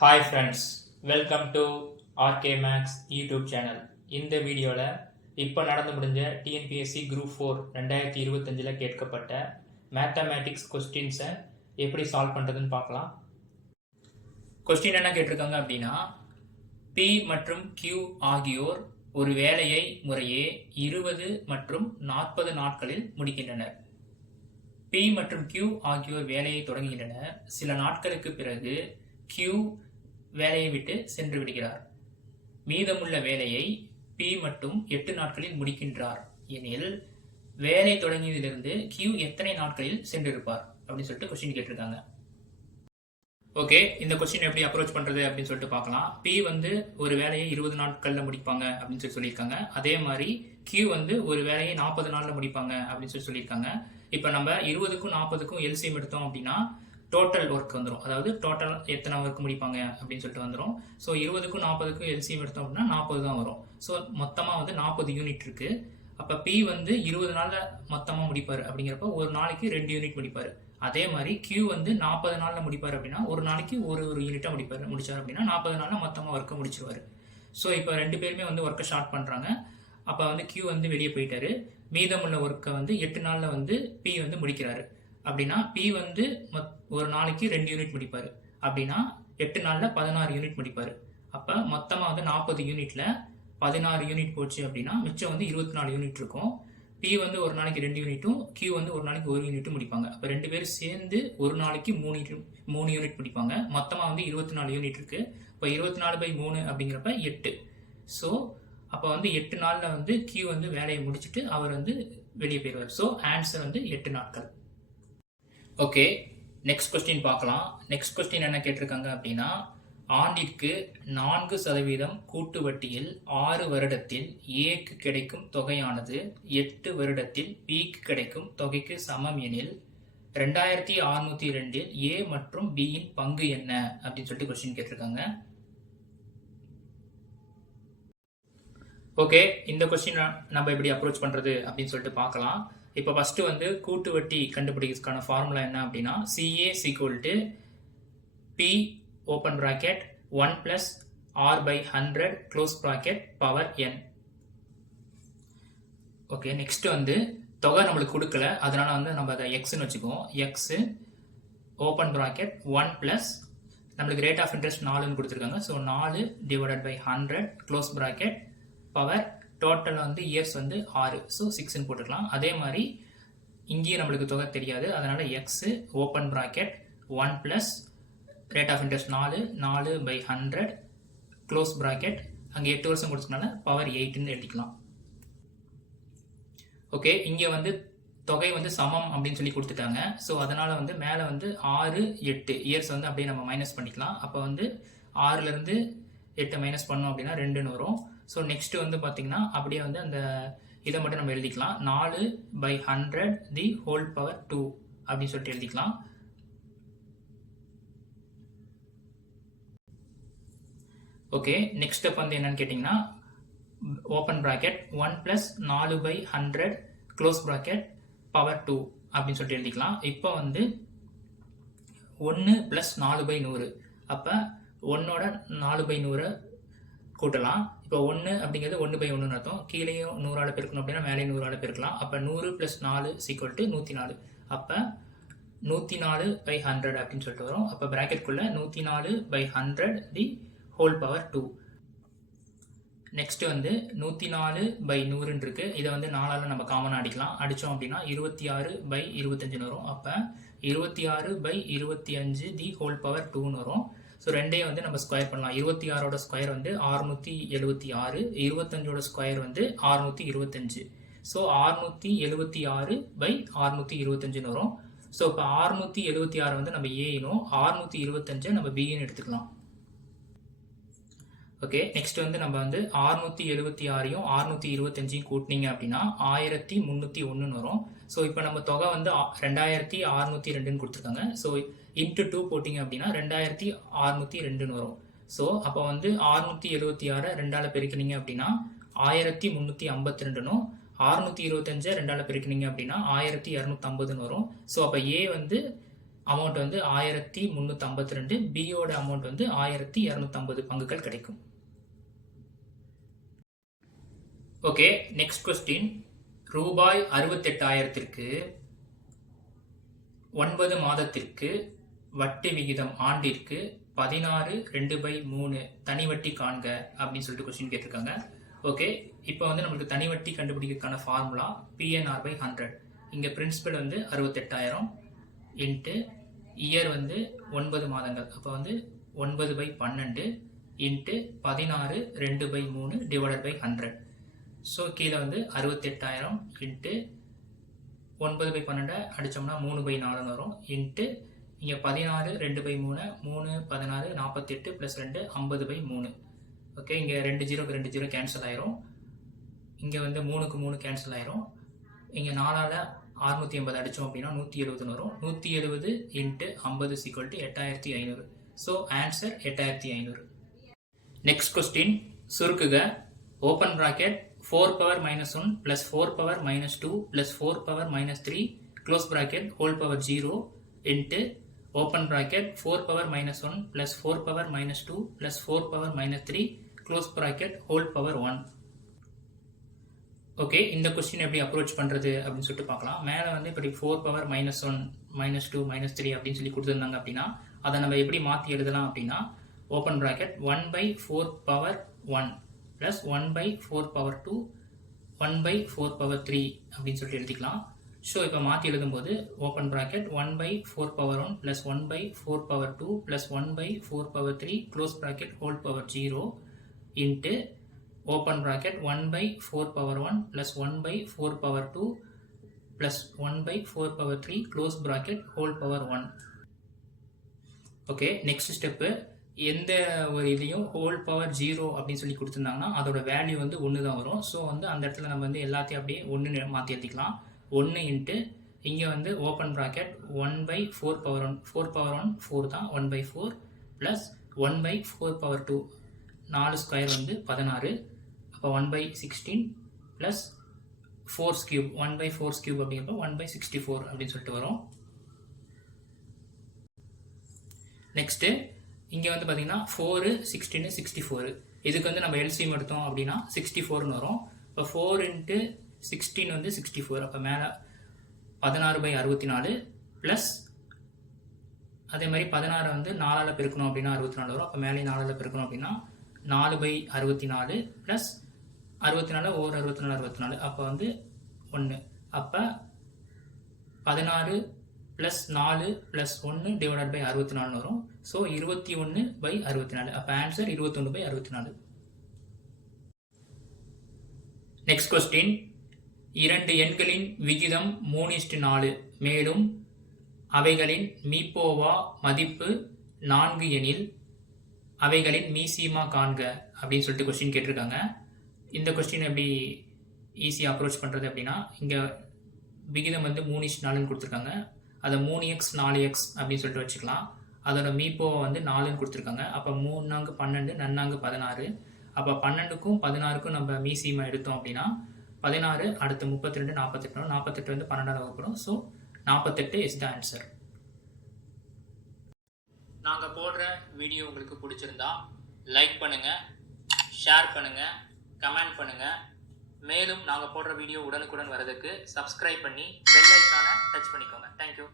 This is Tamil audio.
Hi friends, welcome to RK Max YouTube channel. இந்த வீடியோவில் இப்போ நடந்து முடிஞ்ச டிஎன்பிஎஸ்சி குரூப் 4 2025 கேட்கப்பட்ட மேத்தமேட்டிக்ஸ் கொஸ்டின்ஸை எப்படி சால்வ் பண்ணுறதுன்னு பார்க்கலாம். கொஸ்டின் என்ன கேட்டிருக்காங்க அப்படின்னா, P மற்றும் Q ஆகியோர் ஒரு வேலையை முறையே 20 மற்றும் 40 நாட்களில் முடிக்கின்றனர். P மற்றும் Q ஆகியோர் வேலையை தொடங்குகின்றனர். சில நாட்களுக்கு பிறகு Q வேலையை விட்டு சென்று விடுகிறார். மீதமுள்ள வேலையை P மட்டும் 8 நாட்களில் முடிக்கின்றார் எனில் வேலை தொடங்கியதிலிருந்து Q எத்தனை நாட்களில் சென்றிருப்பார் அப்படின்னு சொல்லிட்டு கொஸ்டின் கேட்டிருக்காங்க. ஓகே, இந்த கொஸ்டின் எப்படி அப்ரோச் பண்றது அப்படின்னு சொல்லிட்டு பார்க்கலாம். P ஒரு வேலையை 20 நாட்கள்ல முடிப்பாங்க அப்படின்னு சொல்லியிருக்காங்க. அதே மாதிரி Q ஒரு வேலையை 40 நாள்ல முடிப்பாங்க அப்படின்னு சொல்லியிருக்காங்க. இப்போ நம்ம 20க்கும் 40க்கும் எல்சிஎம் எடுத்தோம் அப்படின்னா டோட்டல் ஒர்க் வந்துடும். அதாவது டோட்டல் எத்தனை ஒர்க் முடிப்பாங்க அப்படின்னு சொல்லிட்டு வந்துடும். ஸோ 20க்கும் 40க்கும் எல்சிஎம் எடுத்தோம் அப்படின்னா 40 தான் வரும். ஸோ மொத்தமாக 40 யூனிட் இருக்கு. அப்போ P 20 நாளில் மொத்தமாக முடிப்பார். அப்படிங்கிறப்ப ஒரு நாளைக்கு 2 யூனிட் முடிப்பார். அதே மாதிரி Q 40 நாளில் முடிப்பார் அப்படின்னா ஒரு நாளைக்கு ஒரு யூனிட்டாக முடிச்சார் அப்படின்னா 40 நாளில் மொத்தமாக ஒர்க்கை முடிச்சிருவார். ஸோ இப்போ 2 பேருமே ஒர்க்கை ஸ்டார்ட் பண்ணுறாங்க. அப்போ Q வெளியே போயிட்டாரு. மீதமுள்ள ஒர்க்கை 8 நாளில் P முடிக்கிறாரு. அப்படின்னா P ஒரு நாளைக்கு 2 யூனிட் முடிப்பார். அப்படின்னா 8 நாளில் 16 யூனிட் முடிப்பார். அப்போ மொத்தமாக 40 யூனிட்ல 16 யூனிட் போச்சு அப்படின்னா மிச்சம் 24 யூனிட் இருக்கும். P ஒரு நாளைக்கு 2 யூனிட்டும் Q ஒரு நாளைக்கு 1 யூனிட்டும் முடிப்பாங்க. அப்போ 2 பேரும் சேர்ந்து ஒரு நாளைக்கு 3 யூனிட் முடிப்பாங்க. மொத்தமாக 24 யூனிட் இருக்கு. இப்போ 24/3 அப்படிங்கிறப்ப 8. ஸோ அப்போ 8 நாளில் Q வேலையை முடிச்சுட்டு அவர் வெளியே போயிடுவார். ஸோ ஆன்சர் 8 நாட்கள். ஓகே, நெக்ஸ்ட் கொஸ்டின் பார்க்கலாம். நெக்ஸ்ட் கொஸ்டின் என்ன கேட்டிருக்காங்க அப்படின்னா, ஆண்டிற்கு 4% கூட்டு வட்டியில் 6 வருடத்தில் ஏக்கு கிடைக்கும் தொகையானது 8 வருடத்தில் பிக்கு கிடைக்கும் தொகைக்கு சமம் எனில் 2602 ஏ மற்றும் பியின் பங்கு என்ன அப்படின்னு சொல்லிட்டு கொஸ்டின் கேட்டிருக்காங்க. ஓகே, இந்த கொஸ்டின் நம்ம எப்படி அப்ரோச் பண்றது அப்படின்னு சொல்லிட்டு பார்க்கலாம். இப்போ ஃபர்ஸ்ட் கூட்டு வட்டி கண்டுபிடிக்கிறதுக்கான ஃபார்முலா என்ன அப்படின்னா, CA = P open bracket 1 + R/100 close bracket power n. Okay, next தொகை நம்மளுக்கு கொடுக்கல, அதனால நம்ம அதை எக்ஸ்ன்னு வச்சுக்குவோம். எக்ஸ் ஓப்பன் பிராக்கெட் 1 + நம்மளுக்கு ரேட் ஆஃப் இன்ட்ரெஸ்ட் 4ன்னு கொடுத்துருக்காங்க. So 4/100 close bracket power total years 6. So 6ன்னு போட்டுக்கலாம். அதே மாதிரி இங்கேயும் நம்மளுக்கு தொகை தெரியாது, அதனால x open bracket 1 + rate of interest 4/100 close bracket அங்கே 8 வருஷம் கொடுத்ததுனால பவர் 8ன்னு எழுதிக்கலாம். ஓகே, இங்கே தொகை சமம் அப்படின்னு சொல்லி கொடுத்துட்டாங்க. ஸோ அதனால மேலே 6, 8 இயர்ஸ் அப்படியே நம்ம மைனஸ் பண்ணிக்கலாம். அப்போ 6லேருந்து 8 மைனஸ் பண்ணோம் அப்படின்னா 2ன்னு வரும். ஸோ நெக்ஸ்ட் பார்த்தீங்கன்னா அப்படியே அந்த இதை மட்டும் நம்ம எழுதிக்கலாம். 4/100 தி ஹோல் பவர் 2 அப்படின்னு சொல்லிட்டு எழுதிக்கலாம். ஓகே, நெக்ஸ்ட் ஸ்டெப் என்னன்னு கேட்டிங்கன்னா, open bracket 1 + 4/100 close bracket power 2 அப்படின்னு சொல்லிட்டு எழுதிக்கலாம். இப்போ 1 + 4/100. அப்போ 1ஓட 4/100 கூட்டலாம். இப்போ 1 அப்படிங்கிறது 1/1 அர்த்தம். கீழேயும் 100ஆல் பெருக்கணும் அப்படின்னா மேலே 100ஆல் பெருக்கலாம். அப்போ 100 + 4 = 104. அப்போ 104/100 அப்படின்னு சொல்லிட்டு வரும். அப்போ பிராக்கெட்குள்ள 104/100 தி ஹோல் பவர் 2. நெக்ஸ்ட் 104/100 இருக்கு. இதை 4ஆல் நம்ம காமனாக அடிக்கலாம். அடித்தோம் அப்படின்னா 26/25 வரும். அப்போ 26/25 தி ஹோல் பவர் 2ன்னு வரும். ஸோ ரெண்டையும் நம்ம ஸ்கொயர் பண்ணலாம். 26ஓட ஸ்கொயர் 676, 25ஓட ஸ்கொயர் 625. ஸோ 676/625 வரும். ஸோ இப்போ 676 நம்ம ஏனும் 625 நம்ம பின்னு எடுத்துக்கலாம். ஓகே, நெக்ஸ்ட் நம்ம 676யும் 625யும் கூட்டினீங்க அப்படின்னா 1301 வரும். ஸோ இப்போ நம்ம தொகை 2602ன்னு கொடுத்துருக்காங்க. ஸோ இன்ட்டு 2 போட்டிங்க அப்படின்னா 2602ன்னு வரும். ஸோ அப்போ 676 2ஆல் பெருக்கினீங்க அப்படின்னா 1352னும் 625 2ஆல் பெருக்கினீங்க அப்படின்னா 1250ன்னு வரும். ஸோ அப்போ ஏ அமௌண்ட் வந்து 1352, பியோட அமௌண்ட் வந்து 1250 பங்குகள் கிடைக்கும். Okay, next question. ரூபாய் 68,000ற்கு 9 மாதத்திற்கு வட்டி விகிதம் ஆண்டிற்கு 16/2/3 தனி வட்டி காண்க அப்படின்னு சொல்லிட்டு கொஸ்டின் கேட்டிருக்காங்க. ஓகே, இப்போ வந்து நம்மளுக்கு தனி வட்டி கண்டுபிடிக்கிறதுக்கான ஃபார்முலா PNR/100. இங்கே பிரின்சிபல் வந்து 68,000 இன்ட்டு இயர் வந்து 9 மாதங்கள், அப்போ வந்து 9/12 இன்ட்டு 16/2/3 டிவைடட் பை 100. ஸோ கீழே வந்து 68,000 இன்ட்டு 9/12 அடித்தோம்னா 3/4 வரும். இன்ட்டு இங்கே 16/2/3 3 16 48 ப்ளஸ் 2 50/3. ஓகே, இங்கே 2 0க்கு 2 0 கேன்சல் ஆயிரும். இங்கே வந்து 3க்கு 3 கேன்சல் ஆயிரும். இங்கே 4ஆல் 680 அடித்தோம் அப்படின்னா 170 வரும். 170 into 50 = 8,500. So answer 8,500. Next question. சுருக்குக. Open bracket 4⁻⁻1 + 4⁻⁻2 + 4⁻⁻3 close bracket whole power 0 into open bracket 4⁻⁻1 + 4⁻⁻2 + 4⁻⁻3 close bracket whole power 1. Okay, இந்த கொஸ்டின் எப்படி அப்ரோச் பண்ணுறது அப்படின்னு சொல்லிட்டு பார்க்கலாம். மேலே வந்து இப்படி 4⁻⁻1 -2 -3 அப்படின்னு சொல்லி கொடுத்துருந்தாங்க அப்படின்னா அதை நம்ம எப்படி மாற்றி எழுதலாம் அப்படின்னா ஓப்பன் ப்ராக்கெட் 1/4⁻1 + 1/4⁻2 1/4⁻3 அப்படின்னு சொல்லிட்டு எழுதிக்கலாம். ஸோ இப்போ மாற்றி எழுதும்போது open bracket 1/4⁻1 + 1/4⁻2 + 1/4⁻3 close bracket whole power 0 into open bracket 1/4⁻1 + 1/4⁻2 + 1/4⁻3 close bracket whole power 1. Okay, next step. எந்த ஒரு இதையும் ஹோல் பவர் 0 அப்படின்னு சொல்லி கொடுத்துருந்தாங்கன்னா அதோட வேல்யூ வந்து 1 தான் வரும். ஸோ வந்து அந்த இடத்துல நம்ம வந்து எல்லாத்தையும் அப்படியே 1 மாற்றி எழுதிக்கலாம். 1 இன்ட்டு இங்கே வந்து ஓப்பன் ப்ராக்கெட் 1/4⁻1 4⁻1 4 தான் 1/4 ப்ளஸ் 1/4⁻2 4 ஸ்கொயர் வந்து 16, அப்போ 1/16 ப்ளஸ் 4³ 1/4³ அப்படிங்கிறப்போ 1/64 அப்படின்னு சொல்லிட்டு வரும். நெக்ஸ்ட்டு இங்கே வந்து பார்த்தீங்கன்னா 4 16 64. இதுக்கு வந்து நம்ம எல்சிஎம் எடுத்தோம் அப்படின்னா 64ன்னு வரும். இப்போ 4 இன்ட்டு 16 வந்து 64. அப்போ மேலே 16/64 ப்ளஸ் அதே மாதிரி 16 வந்து 4ஆல் பெருக்கணும் அப்படின்னா 64 வரும். அப்போ மேலே 4ஆல் பெருக்கணும் அப்படின்னா 4/64 ப்ளஸ் 64 ஓர் 64 64, அப்போ வந்து 1. அப்போ 16 ப்ளஸ் 4 ப்ளஸ் 1 டிவைடட் பை 64 வரும். ஸோ 21/64. அப்போ ஆன்சர் 21/64. Next question. 2 எண்களின் விகிதம் 3:4 மேலும் அவைகளின் மீப்போவா மதிப்பு 4 எனில் அவைகளின் மீசிமா காண்க அப்படின்னு சொல்லிட்டு கொஸ்டின் கேட்டிருக்காங்க. இந்த கொஸ்டின் எப்படி ஈஸியாக அப்ரோச் பண்ணுறது அப்படின்னா இங்கே விகிதம் வந்து 3:4ன்னு கொடுத்துருக்காங்க. அதை 3x 4x அப்படின்னு சொல்லிட்டு வச்சுக்கலாம். அதோட மீப்போவை வந்து 4ன்னு கொடுத்துருக்காங்க. அப்போ 3 12 நன்னாங்கு 16. அப்போ 12க்கும் 16க்கும் நம்ம மீசிமா எடுத்தோம் அப்படின்னா 16 அடுத்து 32 48 48 வந்து 12ஆல் வகுப்படும். So 48 is the answer. நாங்கள் போடுற வீடியோ உங்களுக்கு பிடிச்சிருந்தா லைக் பண்ணுங்கள், ஷேர் பண்ணுங்கள், கமெண்ட் பண்ணுங்கள். மேலும் நாங்கள் போடுற வீடியோ உடனுக்குடன் வரதுக்கு சப்ஸ்கிரைப் பண்ணி பெல் ஐக்கானை டச் பண்ணிக்கோங்க. தேங்க்யூ.